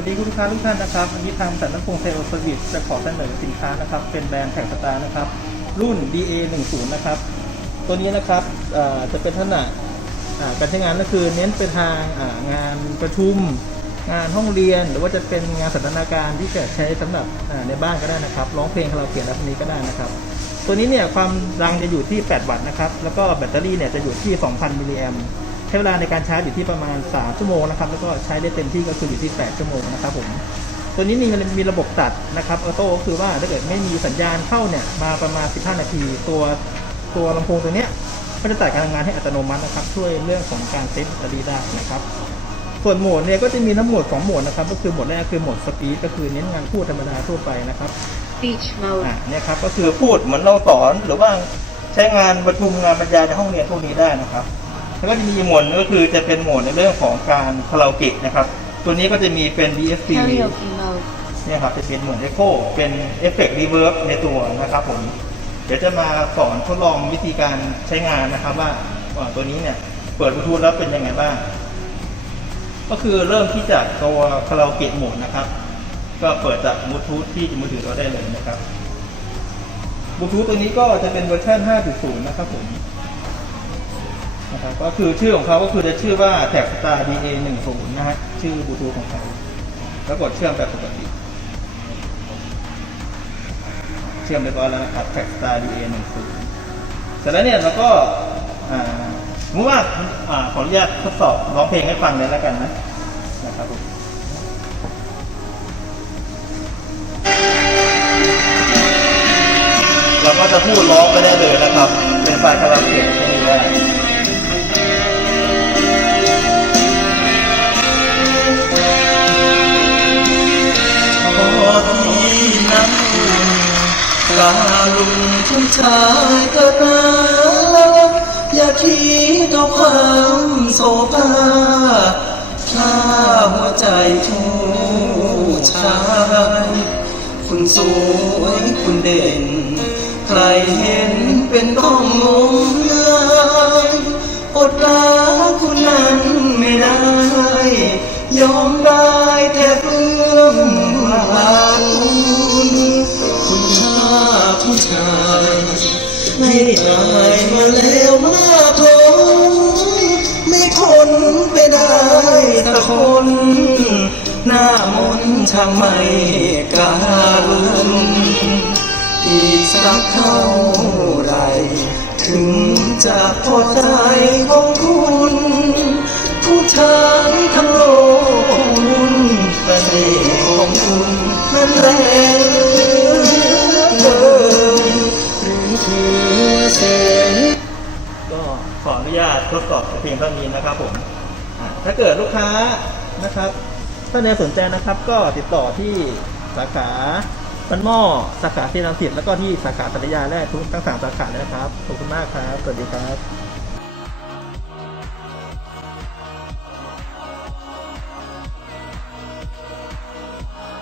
วัสดีคุณลูกค้าทุกท่านนะครับวันนี้ทางสันน้ำพงเซลล์เซอร์วิสจะขอเสนอสินค้านะครับ เป็นแบรนด์แท็กสตาร์นะครับ รุ่น DA 1 0นะครับ ตัวนี้นะครับจะเป็นลักษณะอ่าการใช้งานก็คือเน้นเป็นทางงานประชุม งานห้องเรียน หรือว่าจะเป็นงานสันทนาการที่จะใช้สำหรับในบ้านก็ได้นะครับร้องเพลงคาราโอเกะอะไรพวกนี้ก็ได้นะครับตัวนี้เนี่ยความรังจะอยู่ที่ 8 วัตต์นะครับแล้วก็แบตเตอรี่เนี่ยจะอยู่ที่ 2,000 มิลลิแอมป์ ใช้เวลาในการชาร์จอยู่ที่ประมาณ 3 ชั่วโมงนะครับแล้วก็ใช้ได้เต็มที่ก็คืออยู่ที่ 8 ชั่วโมงนะครับผมตัวนี้มีมีระบบตัดนะครับออโต้ก็คือว่าถ้าเกิดไม่มีสัญญาณเข้าเนี่ยมาประมาณ 15 นาที ตัวตัวลำโพงตัวเนี้ยก็จะตัดการทำงานให้อัตโนมัตินะครับ ช่วยเรื่องของการเซตแบตเตอรี่ได้นะครับส่วนโหมดเนี่ยก็จะมีทั้งโหมดสองโหมดนะครับ ก็คือโหมดแรกคือโหมดสปีดก็คือเน้นงานพูดธรรมดาทั่วไปนะครับ Speech mode. อ่าเนี่ยครับก็คือพูดเหมือนเราสอนหรือว่าใช้งานประชุมงานบรรยายในห้องเรียนพวกนี้ได้นะครับ แล้วก็จะมีโหมดหนึงก็คือจะเป็นโหมดในเรื่องของการคาราโอเกะนะครับ ตัวนี้ก็จะมีเป็น DSP Karaoke mode. เนี่ยครับจะเป็นเหมือน Echo เป็นเอฟเฟกต์รีเวิร์บในตัวนะครับผม เดี๋ยวจะมาสอนทดลองวิธีการใช้งานนะครับว่าว่าตัวนี้เนี่ยเปิดบลูทูธแล้วเป็นยังไงบ้าง ก็คือเริ่มที่จากตัวคาราโอเกะโหมดนะครับ ก็เปิดจากบลูทูธที่มือถือเราได้เลยนะครับบลูทูธตัวนี้ก็จะเป็นเวอร์ชัน5.0 นะครับผม นะครับก็คือชื่อของเขาก็คือจะชื่อว่า t a g Star DA 10นะฮะชื่อบลูทูธของเขาแล้วกดเชื่อมแบบปกติ เชื่อมเรียบร้อยแล้วนะครับ t a g Star DA 10เสร็จแล้วเนี่ยเราก็สมมติว่าขออนุญาตทดสอบร้องเพลงให้ฟังเลยแล้วกันนะนะครับผมเราก็จะพูดร้องไปได้เลยนะครับ เป็นไฟล์คาราโอเกะก็มีได้ กาลุงผู้ชายก็น่าอย่าคิดเอาความโศภาถ้าหัวใจผู้ชาย คุณสวยคุณเด่น ใครเห็นเป็นต้องงมงายอดรักคุณนั้นไม่ได้ ยอมได้แต่เรื่อ ไม่ได้มาแล้วมาทนไม่ทนไปได้แต่คน หน้ามนช่างไม่การอีกสักเท่าไร ถึงจะพอใจของคุณ ผู้ชายทั้งโลกคุณเสน่ห์ของคุณนั้นแรง ทดสอบเพียงเท่านี้นะครับผมถ้าเกิดลูกค้านะครับ ถ้าในสนใจนะครับก็ติดต่อที่สาขาบ้านหม้อสาขาที่รังสิตแล้วก็ที่สาขาสัตยาและทุกทั้งสามสาขาเลยนะครับขอบคุณมากครับสวัสดีครับ